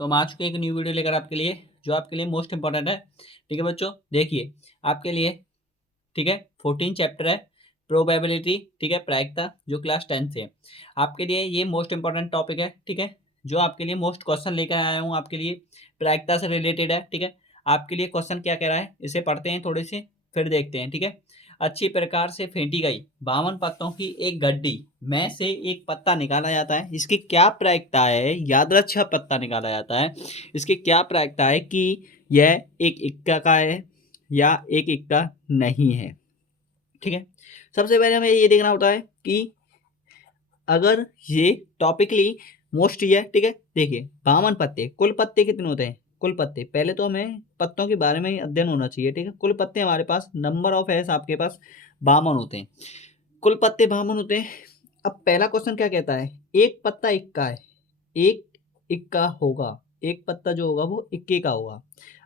तो हम आ चुके हैं एक न्यू वीडियो लेकर आपके लिए, जो आपके लिए मोस्ट इंपॉर्टेंट है। ठीक है बच्चों, देखिए आपके लिए, ठीक है, 14 चैप्टर है प्रोबेबिलिटी, ठीक है, प्रायिकता, जो क्लास 10 से है। आपके लिए ये मोस्ट इंपॉर्टेंट टॉपिक है, ठीक है, जो आपके लिए मोस्ट क्वेश्चन लेकर आया हूँ आपके लिए, प्रायिकता से रिलेटेड है। ठीक है, आपके लिए क्वेश्चन क्या कह रहा है, इसे पढ़ते हैं थोड़े से, फिर देखते हैं। ठीक है, अच्छी प्रकार से फेंटी गई 52 पत्तों की एक गड्डी में से एक पत्ता निकाला जाता है, इसकी क्या प्रायिकता है, याद रक्षा पत्ता निकाला जाता है, इसकी क्या प्रायिकता है कि यह एक इक्का का है या एक इक्का नहीं है। ठीक है, सबसे पहले हमें ये देखना होता है कि अगर ये टॉपिकली मोस्ट ही है। ठीक है, देखिए 52 पत्ते, कुल पत्ते कितने होते हैं, कुल पत्ते, पहले तो हमें पत्तों के बारे में ही अध्ययन होना चाहिए। ठीक है, कुल पत्ते हमारे पास, नंबर ऑफ एस आपके पास 52 होते हैं, कुल पत्ते 52 होते हैं। अब पहला क्वेश्चन क्या कहता है, एक पत्ता इक्का है, एक इक्का होगा, एक पत्ता जो होगा वो इक्के का होगा।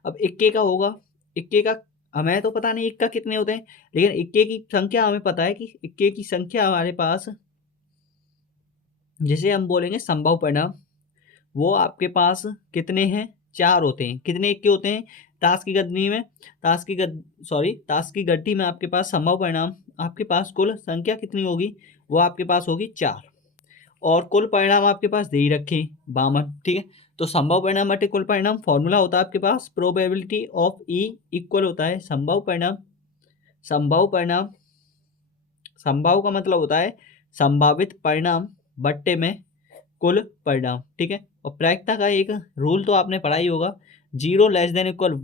अब इक्के का होगा, इक्के का हमें तो पता नहीं इक्का कितने होते हैं, लेकिन इक्के की संख्या हमें पता है कि इक्के की संख्या हमारे पास, जिसे हम बोलेंगे संभव परिणाम, वो आपके पास कितने हैं, 4 होते हैं। कितने इक्के होते हैं, ताश की गद्दी में, ताश की गड्डी में आपके पास संभव परिणाम, आपके पास कुल संख्या कितनी होगी, वो आपके पास होगी 4, और कुल परिणाम आपके पास दे ही रखे 52। ठीक है, तो संभव परिणाम बटे कुल परिणाम, फॉर्मूला होता है आपके पास प्रोबेबिलिटी ऑफ ई इक्वल होता है संभव परिणाम, संभव परिणाम, संभव का मतलब होता है संभावित परिणाम बट्टे में कुल परिणाम। ठीक है, और प्रायिकता का एक रूल तो आपने पढ़ा ही होगा, 0 less than equal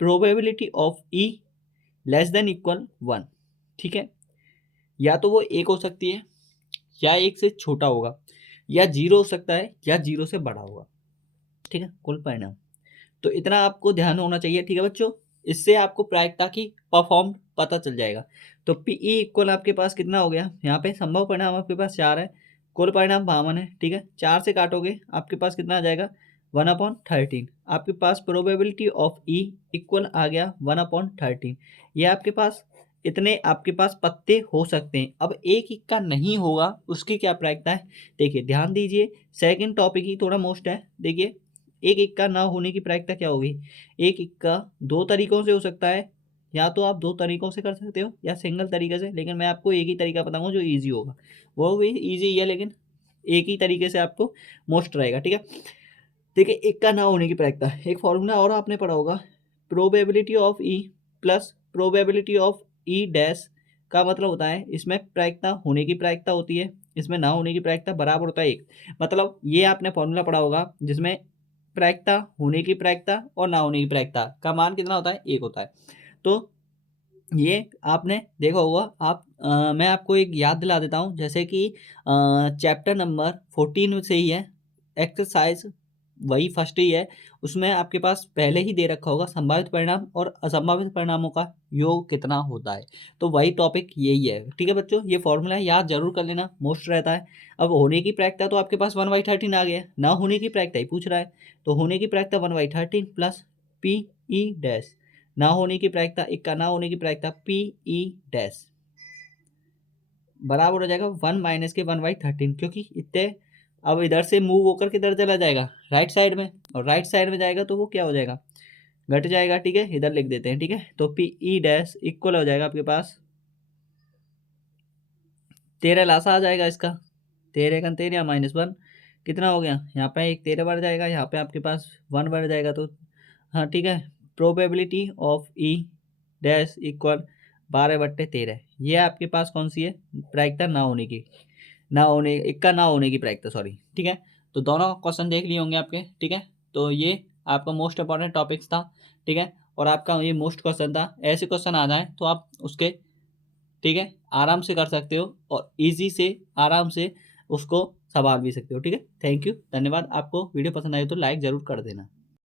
probability of E less than equal 1। ठीक है, या तो वो 1 हो सकती है, या 1 से छोटा होगा, या 0 हो सकता है, या 0 से बड़ा होगा। ठीक है, कुल परिणाम, तो इतना आपको ध्यान होना चाहिए। ठीक है बच्चों, इससे आपको प्रायिकता की परफॉर्म पता चल जाएगा। तो पीई इक्वल आपके पास कितना हो गया, यहाँ पे संभव परिणाम आपके पास 4 है, कुल परिणाम 52 है। ठीक है, 4 से काटोगे आपके पास कितना आ जाएगा, 1/13। आपके पास प्रोबेबिलिटी ऑफ ई इक्वल आ गया 1/13। ये आपके पास इतने आपके पास पत्ते हो सकते हैं। अब एक इक्का नहीं होगा, उसकी क्या प्रायिकता है, देखिए ध्यान दीजिए, सेकंड टॉपिक ही थोड़ा मोस्ट है। देखिए एक इक्का ना होने की प्रायिकता क्या होगी, एक इक्का 2 तरीकों से हो सकता है, या तो आप 2 तरीकों से कर सकते हो या सिंगल तरीके से, लेकिन मैं आपको एक ही तरीका बताऊंगा जो ईजी होगा, वो भी ईजी ही है, लेकिन एक ही तरीके से आपको मोस्ट रहेगा। ठीक है, देखिए इक्का ना होने की प्रायिकता, एक फॉर्मूला और आपने पढ़ा होगा, probability of E plus probability of E dash, का मतलब होता है इसमें प्रायिकता होने की प्रायिकता होती है, इसमें ना होने की प्रायिकता बराबर होता है 1। मतलब ये आपने फॉर्मूला पढ़ा होगा, जिसमें प्रायिकता होने की प्रायिकता और ना होने की प्रायिकता का मान कितना होता है, 1 होता है। तो ये आपने देखा होगा। मैं आपको एक याद दिला देता हूँ, जैसे कि चैप्टर नंबर 14 से ही है, एक्सरसाइज वही फर्स्ट ही है, उसमें आपके पास पहले ही दे रखा होगा संभावित परिणाम और असंभावित परिणामों का योग कितना होता है, तो वही टॉपिक यही है। ठीक है बच्चों, ये फॉर्मूला याद जरूर कर लेना, मोस्ट रहता है। अब होने की प्रायिकता तो आपके पास 1/13 आ गया, ना होने की प्रायिकता ही पूछ रहा है, तो होने की प्रायिकता 1/13 प्लस पी ई डैश, ना होने की प्रायिकता, इक्का ना होने की प्रायिकता पी ई डैश बराबर हो जाएगा 1 माइनस के 1/13, क्योंकि इतने, अब इधर से मूव होकर किधर चला जाएगा, राइट साइड में, और राइट साइड में जाएगा तो वो क्या हो जाएगा, घट जाएगा। ठीक है, इधर लिख देते हैं। ठीक है, तो पी ई डैश इक्वल हो जाएगा आपके पास 13 लासा आ जाएगा इसका, 13 का 13 -1 कितना हो गया, यहाँ पे एक 13 बढ़ जाएगा, यहाँ पे आपके पास 1 बढ़ जाएगा, तो हाँ ठीक है, probability of E dash equal 12/13, ये आपके पास कौन सी है, प्रायिकता ना होने की, ना होने, इक्का ना होने की प्रायिकता, सॉरी। ठीक है, तो दोनों क्वेश्चन देख लिए होंगे आपके। ठीक है, तो ये आपका मोस्ट इंपॉर्टेंट टॉपिक्स था। ठीक है, और आपका ये मोस्ट क्वेश्चन था, ऐसे क्वेश्चन आ जाए तो आप उसके, ठीक है, आराम से कर सकते हो, और इजी से आराम से उसको संभाल भी सकते हो। ठीक है, थैंक यू, धन्यवाद। आपको वीडियो पसंद आए तो लाइक ज़रूर कर देना।